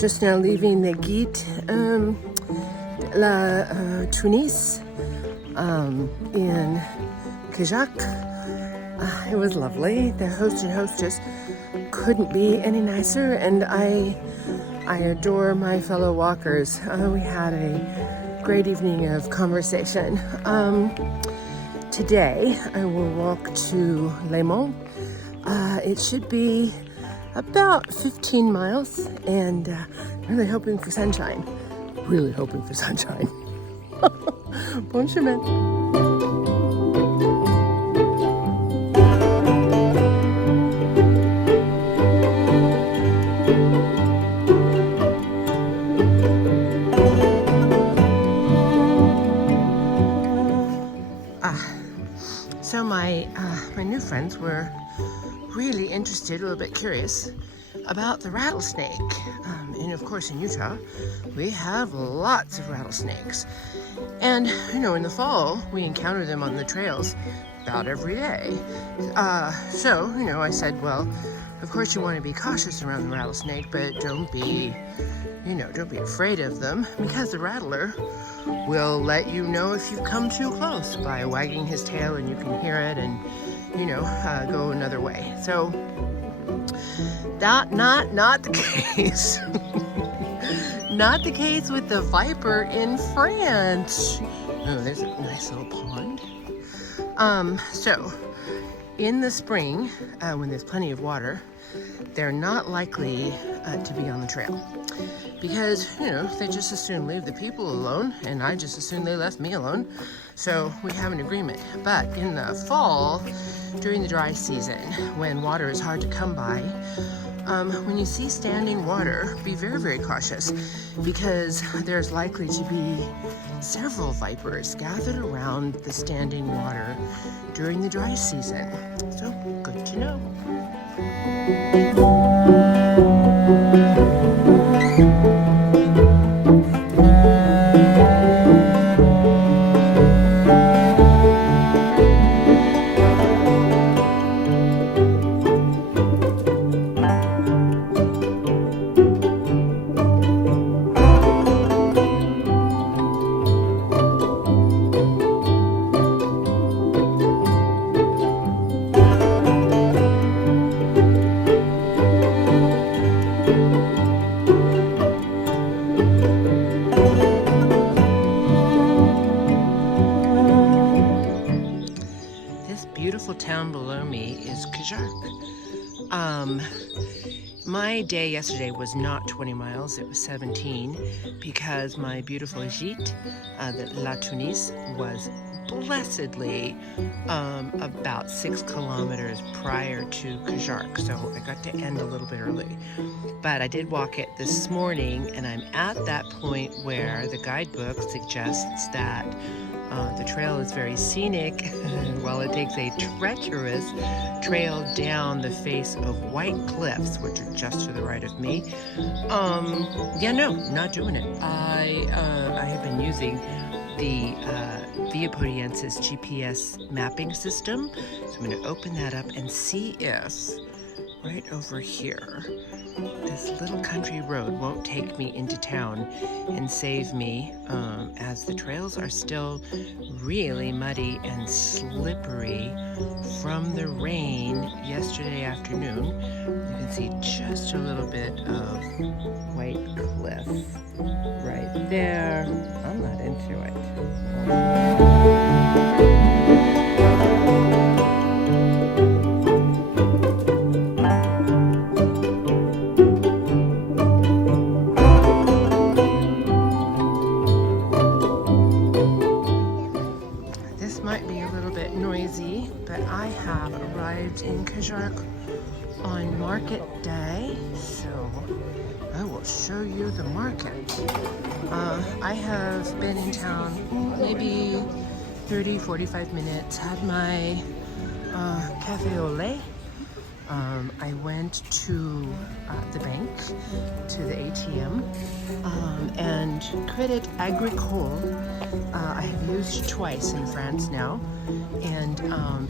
Just now leaving the Guide La Tunis in Cajarc. It was lovely. The host and hostess couldn't be any nicer, and I adore my fellow walkers. We had a great evening of conversation. Today I will walk to Limogne. It should be about 15 miles, and really hoping for sunshine. Really hoping for sunshine. Bon chemin. So my new friends were really interested, a little bit curious about the rattlesnake. And of course in Utah, we have lots of rattlesnakes. And, in the fall, we encounter them on the trails about every day. So, I said, well, of course you want to be cautious around the rattlesnake, but don't be afraid of them, because the rattler will let you know if you've come too close by wagging his tail, and you can hear it and, go another way. So, not the case. Not the case with the viper in France. Oh, there's a nice little pond. So, in the spring, when there's plenty of water, they're not likely to be on the trail. Because, they just as soon leave the people alone, and I just as soon they left me alone. So we have an agreement. But in the fall, during the dry season, when water is hard to come by, when you see standing water, be very, very cautious, because there's likely to be several vipers gathered around the standing water during the dry season. So, good to know. Town below me is Cajarc. My day yesterday was not 20 miles, it was 17, because my beautiful gîte, the La Tunis, was blessedly about 6 kilometers prior to Cajarc, so I got to end a little bit early. But I did walk it this morning, and I'm at that point where the guidebook suggests that the trail is very scenic, while it takes a treacherous trail down the face of white cliffs, which are just to the right of me. Not doing it. I have been using the Podiensis GPS mapping system, so I'm going to open that up and see if right over here this little country road won't take me into town and save me, as the trails are still really muddy and slippery from the rain yesterday afternoon. You can see just a little bit of white cliff right there. I'm not into it. But I have arrived in Cajarc on market day, so I will show you the market. I have been in town maybe 30-45 minutes, had my cafe au lait, I went to the bank, to the ATM, and Credit Agricole I have used twice in France now, and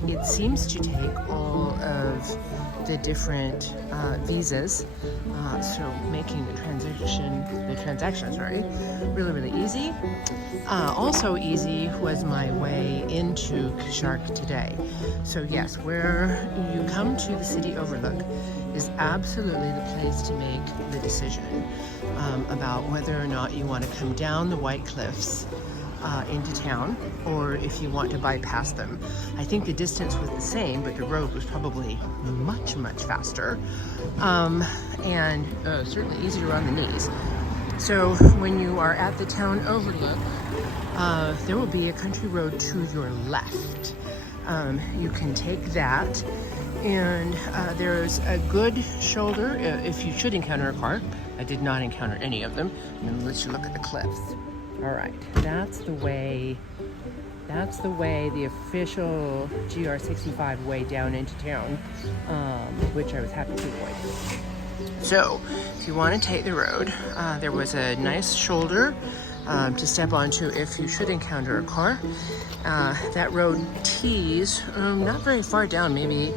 it seems to take all of the different visas, so making the transaction, really easy. Also easy was my way into Cajarc today. So yes, where you come to the city overlook is absolutely the place to make the decision about whether or not you want to come down the White Cliffs into town, or if you want to bypass them. I think the distance was the same, but the road was probably much faster, and certainly easier on the knees. So when you are at the town overlook, there will be a country road to your left. You can take that, and there's a good shoulder if you should encounter a car. I did not encounter any of them. And let's look at the cliffs. All right, that's the way, the official GR65 way down into town, which I was happy to avoid. So, if you want to take the road, there was a nice shoulder to step onto if you should encounter a car. That road tees not very far down, maybe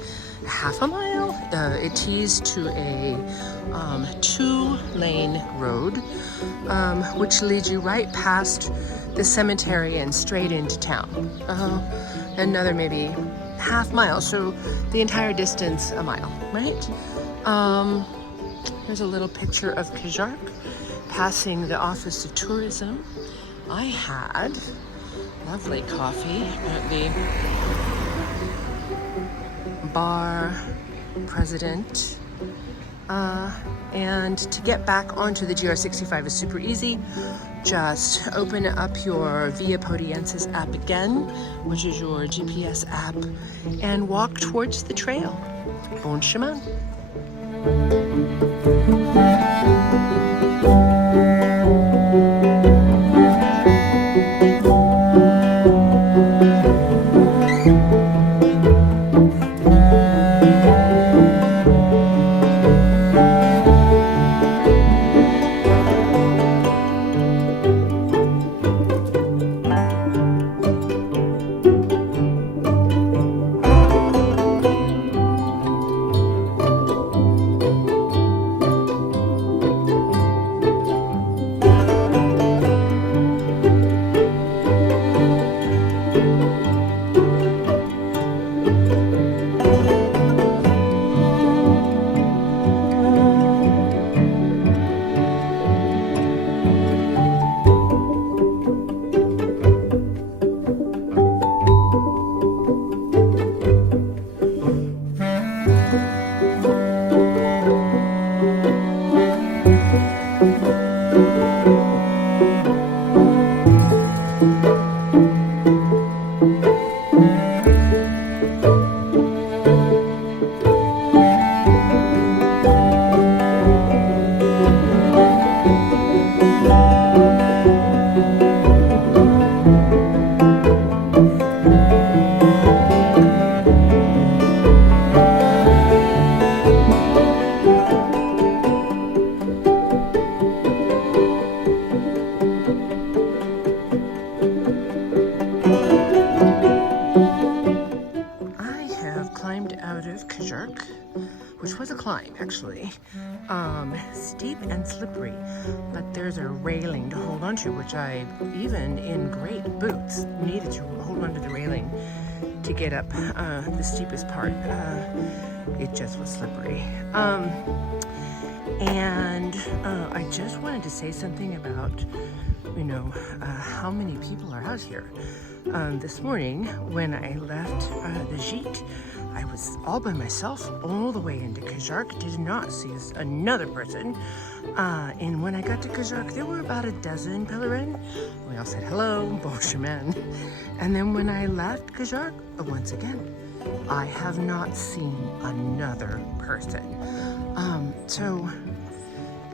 half a mile. It tees to a 2-lane road, which leads you right past the cemetery and straight into town. Another maybe half mile, so the entire distance a mile, right? Here's a little picture of Cajarc passing the Office of Tourism. I had lovely coffee at the bar president, and to get back onto the GR65 is super easy. Just open up your Via Podiensis app again, which is your GPS app, and walk towards the trail. Bon chemin. Which was a climb, actually. Steep and slippery, but there's a railing to hold onto, which I, even in great boots, needed to hold onto the railing to get up the steepest part. It just was slippery. And I just wanted to say something about, how many people are out here. This morning, when I left the gîte, I was all by myself all the way into Cajarc, did not see another person. And when I got to Cajarc, there were about a dozen pèlerins. We all said hello, bon chemin. And then when I left Cajarc, once again, I have not seen another person. So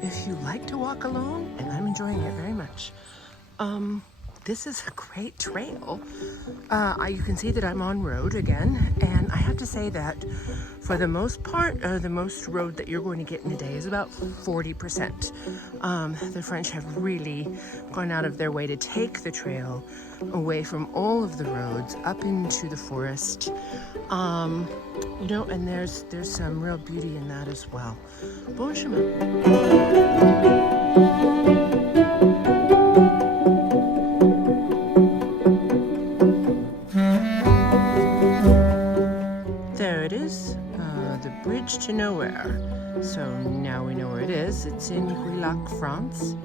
if you like to walk alone, and I'm enjoying it very much, this is a great trail. You can see that I'm on road again, and I have to say that for the most part, the most road that you're going to get in a day is about 40%. The French have really gone out of their way to take the trail away from all of the roads up into the forest. You know, and there's some real beauty in that as well. Bon chemin. There it is, the bridge to nowhere. So now we know where it is. It's in Cajarc, France.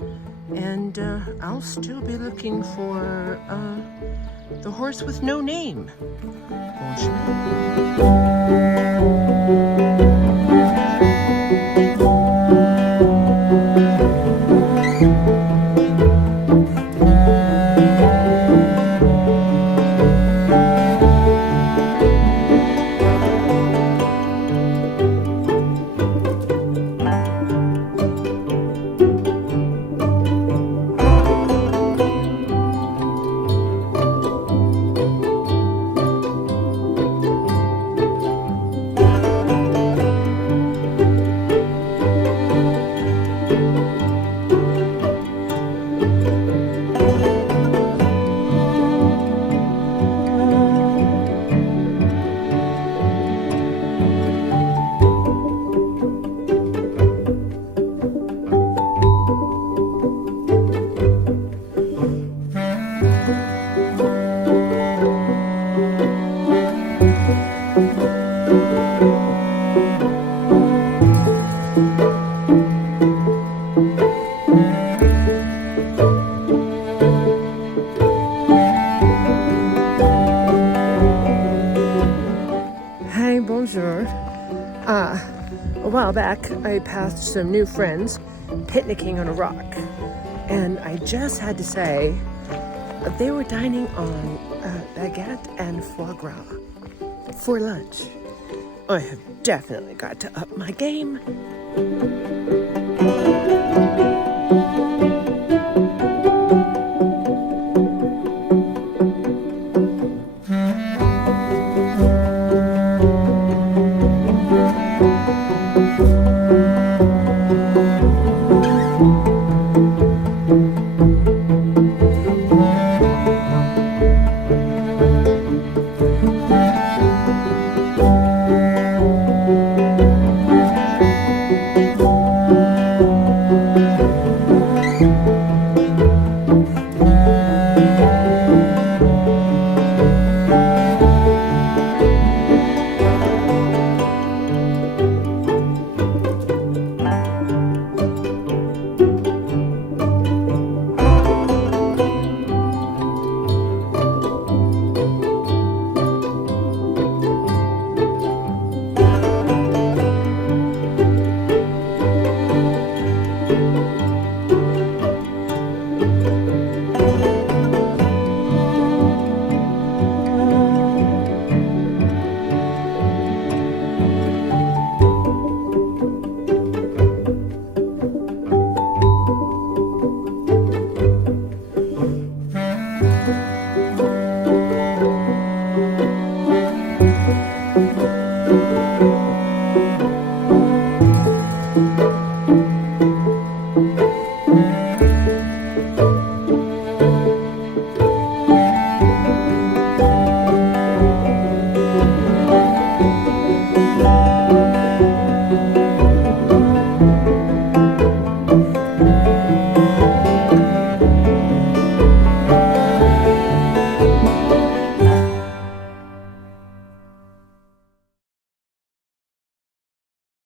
And I'll still be looking for the horse with no name. Bon chemin. Hi, bonjour. A while back, I passed some new friends picnicking on a rock, and I just had to say they were dining on baguette and foie gras for lunch. I have definitely got to up my game.